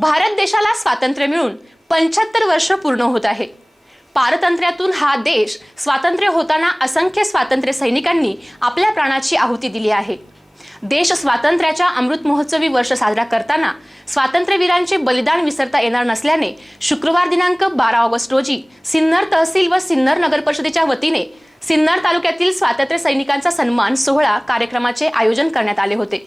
भारत देशाला स्वातंत्र्य मिळून पंच्याहत्तर वर्ष पूर्ण होत आहे. पारतंत्र्यातून हा देश स्वातंत्र्य होताना असंख्य स्वातंत्र्य सैनिकांनी आपल्या प्राणाची आहुती दिली आहे. देश स्वातंत्र्याच्या अमृत महोत्सवी वर्ष साजरा करताना स्वातंत्र्यवीरांचे बलिदान विसरता येणार नसल्याने शुक्रवार दिनांक बारा ऑगस्ट रोजी सिन्नर तहसील व सिन्नर नगर परिषदेच्या वतीने सिन्नर तालुक्यातील स्वातंत्र्य सैनिकांचा सन्मान सोहळा कार्यक्रमाचे आयोजन करण्यात आले होते.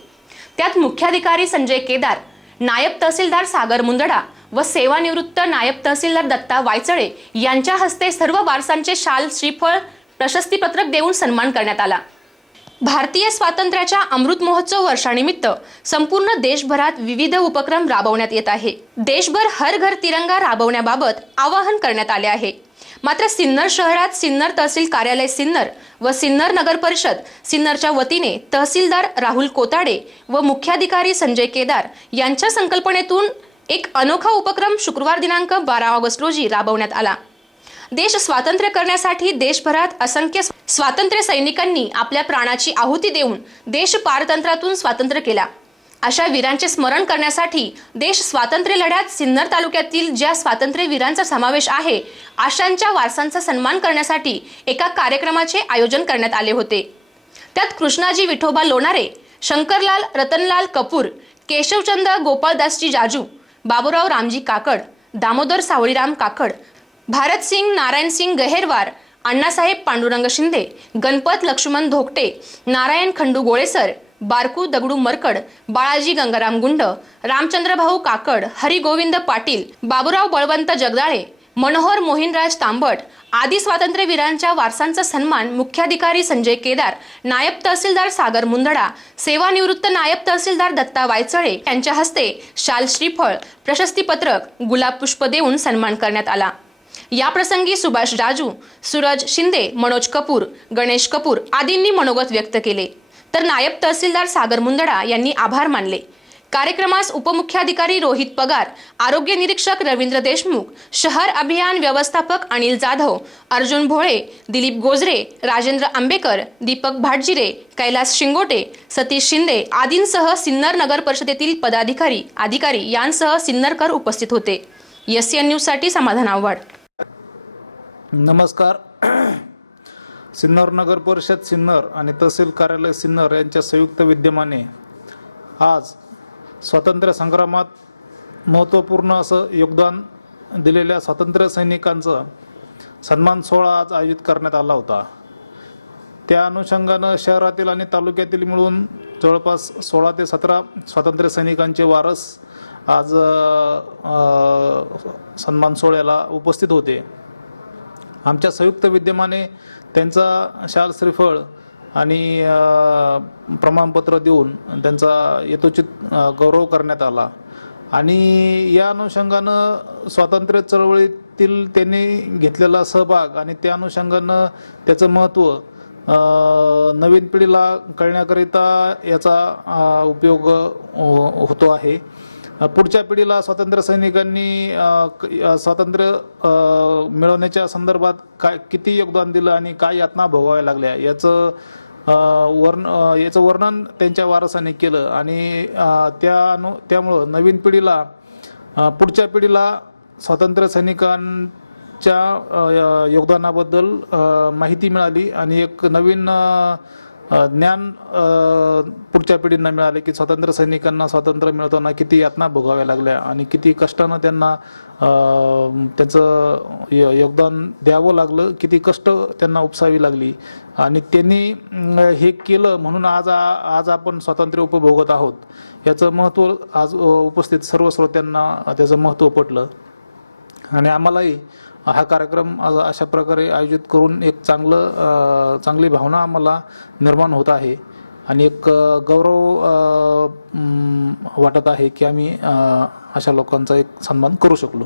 त्यात मुख्याधिकारी संजय केदार नायब तहसीलदार सागर मुंदडा व सेवानिवृत्त नायब तहसीलदार दत्ता वायचळे यांच्या हस्ते सर्व वारसांचे शाल श्रीफळ प्रशस्तीपत्रक देऊन सन्मान करण्यात आला. भारतीय स्वातंत्र्याच्या अमृत महोत्सव वर्षानिमित्त संपूर्ण देशभरात विविध उपक्रम राबवण्यात येत आहे. देशभर हर घर तिरंगा राबवण्याबाबत आवाहन करण्यात आले आहे. मात्र सिन्नर शहरात सिन्नर तहसील कार्यालय सिन्नर व सिन्नर नगर परिषद सिन्नरच्या वतीने तहसीलदार राहुल कोताडे व मुख्याधिकारी संजय केदार यांच्या संकल्पनेतून एक अनोखा उपक्रम शुक्रवार दिनांक बारा ऑगस्ट रोजी राबवण्यात आला. देश स्वातंत्र्य करण्यासाठी देशभरात असंख्य स्वातंत्र्य सैनिकांनी आपल्या प्राणाची आहुती देऊन देश पारतंत्रातून स्वातंत्र्य केला. अशा वीरांचे स्मरण करण्यासाठी देश स्वातंत्र्य लढ्यात सिन्नर तालुक्यातील ज्या स्वातंत्र्य वीरांचा समावेश आहे अशांच्या वारसांचा सन्मान करण्यासाठी एका कार्यक्रमाचे आयोजन करण्यात आले होते. त्यात कृष्णाजी विठोबा लोणारे शंकरलाल रतनलाल कपूर केशवचंद गोपाळदासजी जाजू बाबूराव रामजी काकड दामोदर सावळीराम काकड भारतसिंग नारायणसिंग गहेरवार अण्णासाहेब पांडुरंग शिंदे गणपत लक्ष्मण धोकटे नारायण खंडू गोळेसर बारकू दगडू मरकड बाळाजी गंगाराम गुंड रामचंद्रभाऊ काकड हरिगोविंद पाटील बाबूराव बळवंत जगदाळे मनोहर मोहिनराज तांबट आदी स्वातंत्र्यवीरांच्या वारसांचा सन्मान मुख्याधिकारी संजय केदार नायब तहसीलदार सागर मुंदडा सेवानिवृत्त नायब तहसीलदार दत्ता वायचळे यांच्या हस्ते शाल श्रीफळ प्रशस्तीपत्रक गुलाब पुष्प देऊन सन्मान करण्यात आला. याप्रसंगी सुभाष राजू सूरज शिंदे मनोज कपूर गणेश कपूर आदींनी मनोगत व्यक्त केले. तर नायब तहसीलदार सागर मुंदडा यांनी आभार मानले. कार्यक्रमास उपमुख्याधिकारी रोहित पगार आरोग्य निरीक्षक रवींद्र देशमुख शहर अभियान व्यवस्थापक अनिल जाधव अर्जुन भोळे दिलीप गोजरे राजेंद्र आंबेकर दीपक भाटजिरे कैलास शिंगोटे सतीश शिंदे आदींसह सिन्नर नगर परिषदेतील पदाधिकारी अधिकारी यांसह सिन्नरकर उपस्थित होते. एस एन न्यूजसाठी समाधान आव्हाड. नमस्कार. सिन्नर नगर परिषद सिन्नर आणि तहसील कार्यालय सिन्नर यांच्या संयुक्त विद्यमाने आज स्वातंत्र्य संग्रामात महत्त्वपूर्ण असं योगदान दिलेल्या स्वातंत्र्य सैनिकांचं सन्मान सोहळा आज आयोजित करण्यात आला होता. त्या अनुषंगानं शहरातील आणि तालुक्यातील मिळून जवळपास सोळा ते सतरा स्वातंत्र्य सैनिकांचे वारस आज सन्मान सोहळ्याला उपस्थित होते. आमच्या संयुक्त विद्यमाने त्यांचा शाल श्रीफळ आणि प्रमाणपत्र देऊन त्यांचा यथोचित गौरव करण्यात आला. आणि या अनुषंगानं स्वातंत्र्य चळवळीतील त्यांनी घेतलेला सहभाग आणि त्या अनुषंगानं त्याचं महत्त्व नवीन पिढीला कळण्याकरिता याचा उपयोग होतो आहे. पुढच्या पिढीला स्वातंत्र्य सैनिकांनी स्वातंत्र्य मिळवण्याच्या संदर्भात काय किती योगदान दिलं आणि काय यातना भोगाव्या लागल्या याचं वर्ण याचं वर्णन त्यांच्या वारसाने केलं. आणि त्या अनु त्यामुळं नवीन पिढीला पुढच्या पिढीला स्वातंत्र्य सैनिकांच्या योगदानाबद्दल माहिती मिळाली आणि एक नवीन ज्ञान पुढच्या पिढींना मिळाले की स्वातंत्र्य सैनिकांना स्वातंत्र्य मिळवताना किती यातना भोगाव्या लागल्या आणि किती कष्टानं त्यांना त्याचं य- योगदान द्यावं लागलं किती कष्ट त्यांना उपसावी लागली. आणि त्यांनी हे केलं म्हणून आज आज आपण स्वातंत्र्य उपभोगत आहोत. याचं महत्त्व आज उपस्थित सर्व श्रोत्यांना त्याचं महत्त्व पटलं. आणि आम्हालाही हा कार्यक्रम आज अशा प्रकारे आयोजित करून एक चांगलं चांगली भावना आम्हाला निर्माण होत आहे. आणि एक गौरव वाटत आहे की आम्ही अशा लोकांचा एक सन्मान करू शकलो.